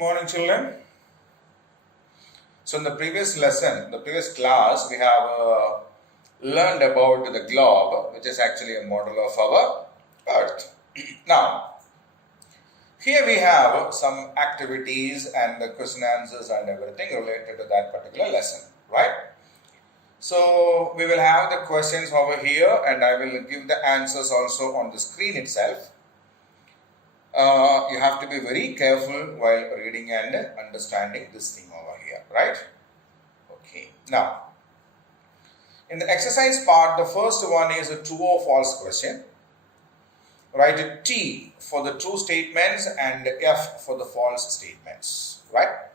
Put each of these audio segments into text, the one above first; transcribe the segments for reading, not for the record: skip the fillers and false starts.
Morning, children. So, in the previous lesson, the previous class, we have learned about the globe, which is actually a model of our Earth. Now, here we have some activities and the question answers and everything related to that particular lesson, right? So, we will have the questions over here, and I will give the answers also on the screen itself. You have to be very careful while reading and understanding this thing over here, right? Okay, now in the exercise part, the first one is a true or false question. Write T for the true statements and F for the false statements, right?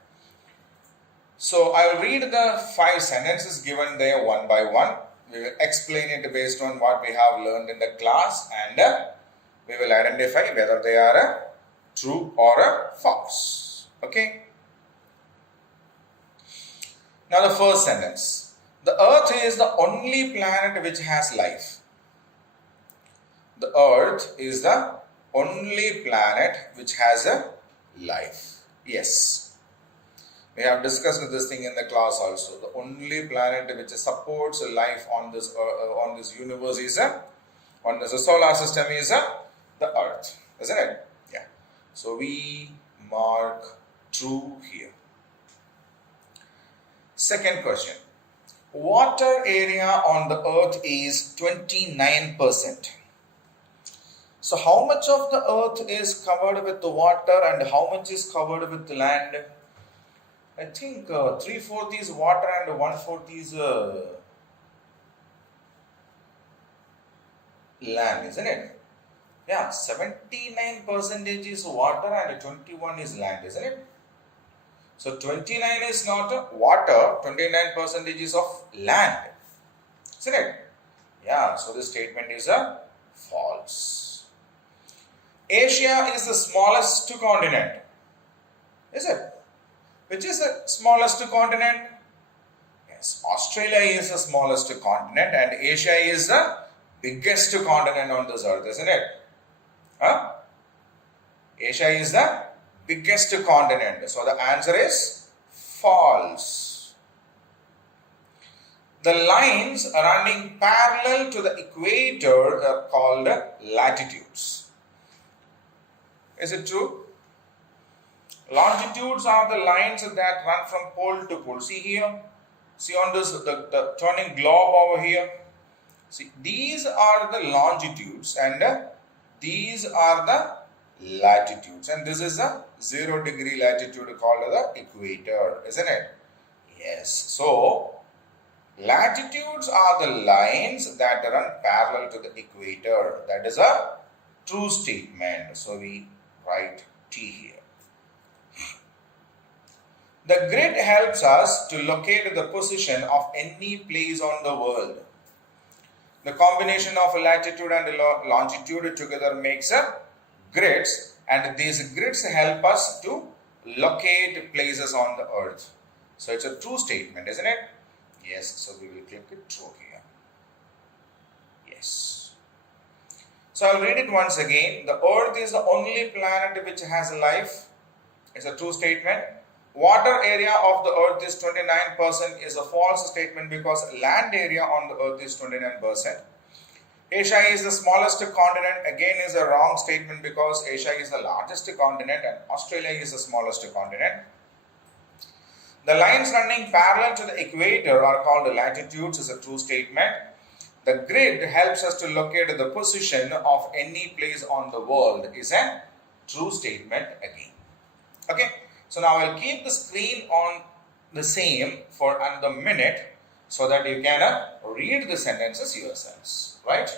So I will read the 5 sentences given there one by one. We will explain it based on what we have learned in the class, and we will identify whether they are a true or a false. Okay. Now the first sentence. The Earth is the only planet which has life. The Earth is the only planet which has a life. Yes. We have discussed this thing in the class also. The only planet which supports life on this universe is on this solar system is the Earth, isn't it? Yeah. So we mark true here. Second question. Water area on the Earth is 29%. So how much of the Earth is covered with the water and how much is covered with the land? I think 3/4 is water and 1/4 is land, isn't it? Yeah, 79% is water and 21 is land, isn't it? So 29 is not water, 29% is of land, isn't it? Yeah, so this statement is a false. Asia is the smallest continent, is it? Which is the smallest continent? Yes, Australia is the smallest continent and Asia is the biggest continent on this earth, isn't it? Huh? Asia is the biggest continent. So the answer is false. The lines running parallel to the equator are called latitudes. Is it true? Longitudes are the lines that run from pole to pole. See here. See on this, the turning globe over here. See, these are the longitudes and these are the latitudes. And this is a 0-degree latitude called the equator, isn't it? Yes. So, latitudes are the lines that run parallel to the equator. That is a true statement. So, we write T here. The grid helps us to locate the position of any place on the world. The combination of latitude and longitude together makes a grids, and these grids help us to locate places on the earth. So it's a true statement, isn't it? Yes, so we will click it true here. Yes. So I'll read it once again. The earth is the only planet which has life. It's a true statement. Water area of the earth is 29% is a false statement because land area on the earth is 29%. Asia is the smallest continent, again is a wrong statement because Asia is the largest continent and Australia is the smallest continent. The lines running parallel to the equator are called latitudes is a true statement. The grid helps us to locate the position of any place on the world is a true statement again. Okay. So now I will keep the screen on the same for another minute so that you can read the sentences yourselves, right?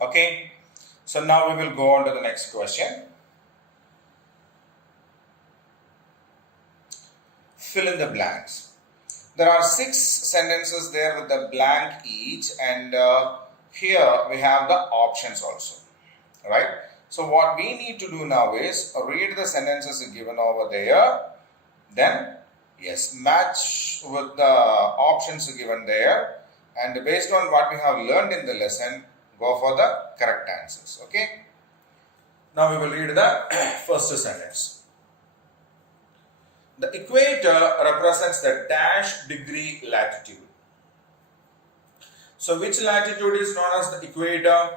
Okay, so now we will go on to the next question. Fill in the blanks. There are 6 sentences there with a blank each, and here we have the options also, right? So what we need to do now is read the sentences given over there, then yes, match with the options given there, and based on what we have learned in the lesson, go for the correct answers. Okay, now we will read the first sentence. The equator represents the dash degree latitude. So which latitude is known as the equator?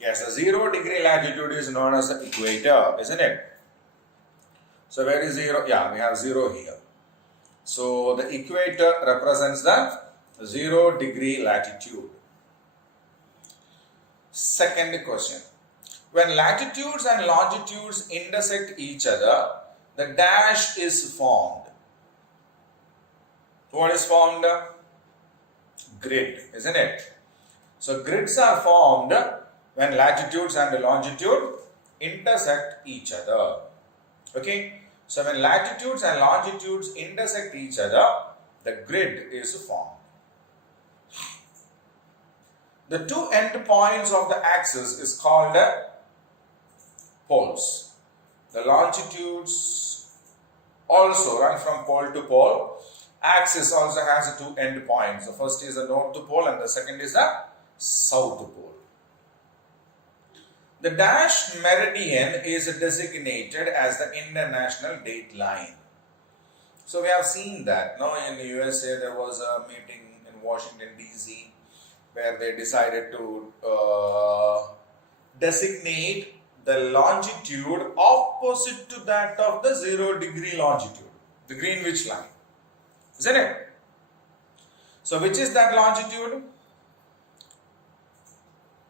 Yes, the 0 degree latitude is known as the equator, isn't it? So where is 0? Yeah, we have 0 here. So the equator represents the 0 degree latitude. Second question. When latitudes and longitudes intersect each other, the dash is formed. What is formed? Grid, isn't it? So grids are formed when latitudes and longitude intersect each other. Okay, so when latitudes and longitudes intersect each other, the grid is formed. The 2 end points of the axis is called poles. The longitudes also run from pole to pole. Axis also has 2 end points. The first is the north pole and the second is the south pole. The dash meridian is designated as the international date line. So we have seen that. Now in the USA there was a meeting in Washington DC where they decided to designate the longitude opposite to that of the 0 degree longitude, the Greenwich line, isn't it? So which is that longitude?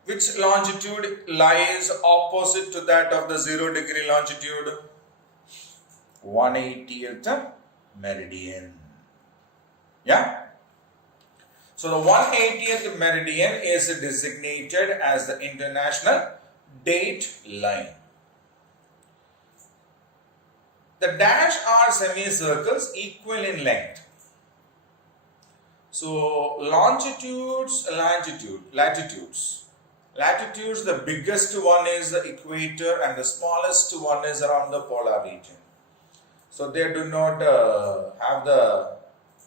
Which longitude lies opposite to that of the 0 degree longitude? 180th meridian. Yeah. So the 180th meridian is designated as the international date line. The dash are semicircles equal in length. So longitudes, latitudes. Latitudes, the biggest one is the equator and the smallest one is around the polar region. So they do not have the,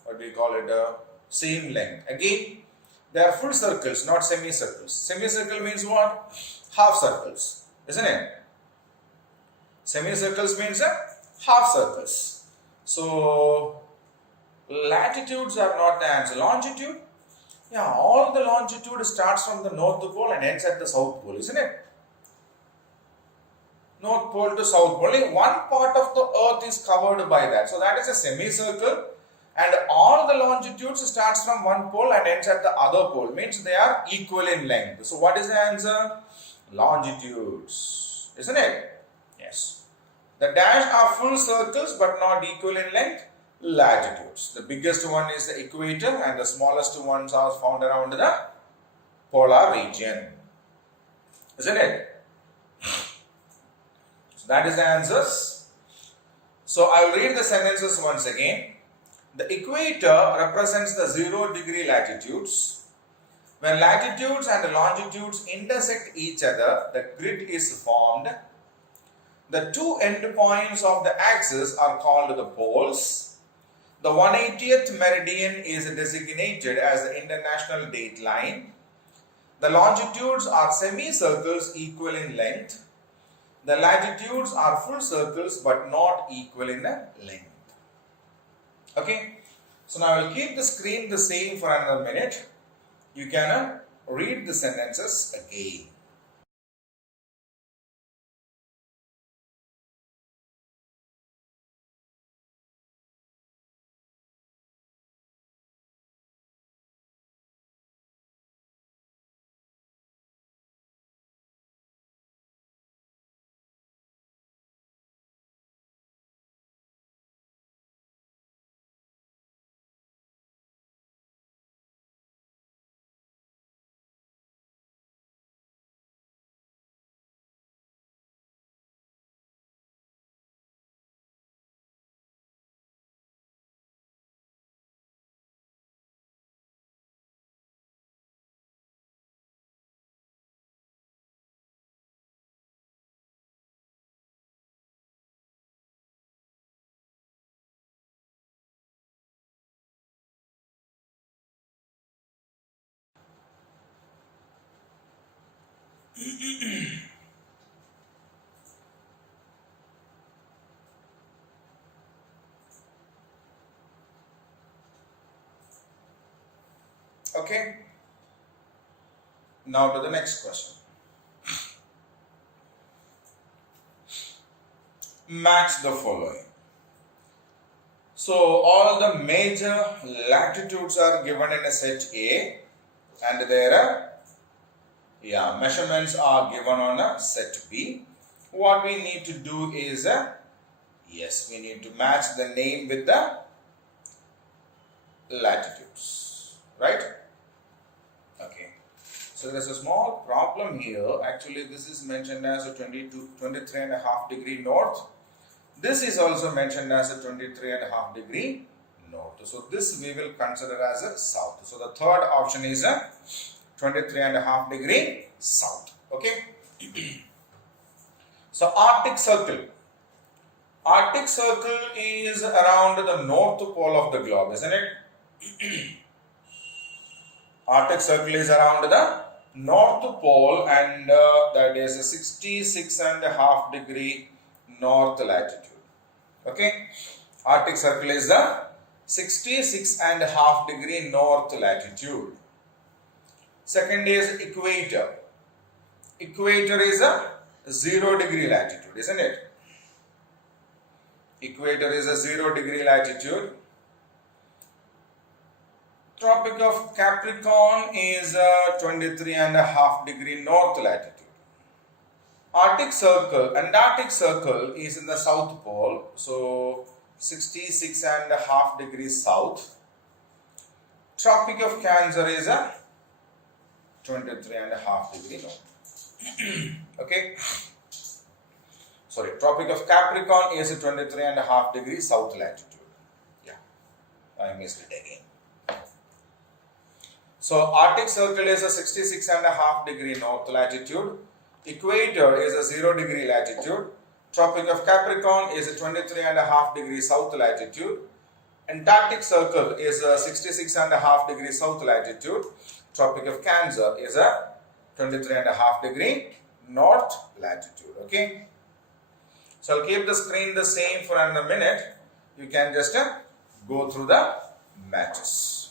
what we call it, same length. Again, they are full circles, not semicircles. Semicircle means what? Half circles, isn't it? Semicircles means half circles. So latitudes are not the answer. Longitude, yeah, all the longitude starts from the north pole and ends at the south pole, isn't it? North pole to south pole. Only one part of the earth is covered by that. So that is a semicircle, and all the longitudes starts from one pole and ends at the other pole. Means they are equal in length. So what is the answer? Longitudes, isn't it? Yes. The dash are full circles but not equal in length. Latitudes. The biggest one is the equator and the smallest ones are found around the polar region, isn't it? So that is the answers. So I will read the sentences once again. The equator represents the 0 degree latitudes. When latitudes and longitudes intersect each other, the grid is formed. The 2 end points of the axis are called the poles. The 180th meridian is designated as the international date line. The longitudes are semicircles equal in length. The latitudes are full circles but not equal in length. Okay. So now I will keep the screen the same for another minute. You can read the sentences again. Okay. Now to the next question. Match the following. So all the major latitudes are given in a set A, and their measurements are given on a set B. What we need to do is we need to match the name with the latitudes, right? Okay. So there's a small problem here. Actually, this is mentioned as a 23.5 degree north. This is also mentioned as a 23.5 degree north. So this we will consider as a south. So the third option is a 23.5 degree south. Okay. So Arctic Circle. Arctic Circle is around the north pole of the globe, isn't it? Arctic Circle is around the north pole, and that is a 66.5 degree north latitude. Okay, Arctic Circle is the 66.5 degree north latitude. Second is equator. Equator is a 0 degree latitude, isn't it? Equator is a 0 degree latitude. Tropic of Capricorn is a 23.5 degree north latitude. Arctic Circle, Antarctic Circle is in the south pole, so 66.5 degrees south. Tropic of Cancer is a 23.5 degree north. Okay. Sorry, Tropic of Capricorn is a 23.5 degree south latitude. Yeah, I missed it again. So Arctic Circle is a 66.5 degree north latitude. Equator is a 0 degree latitude. Tropic of Capricorn is a 23.5 degree south latitude. Antarctic Circle is a 66.5 degree south latitude. Tropic of Cancer is a 23.5 degree north latitude. Okay. So I'll keep the screen the same for another minute. You can just go through the matches.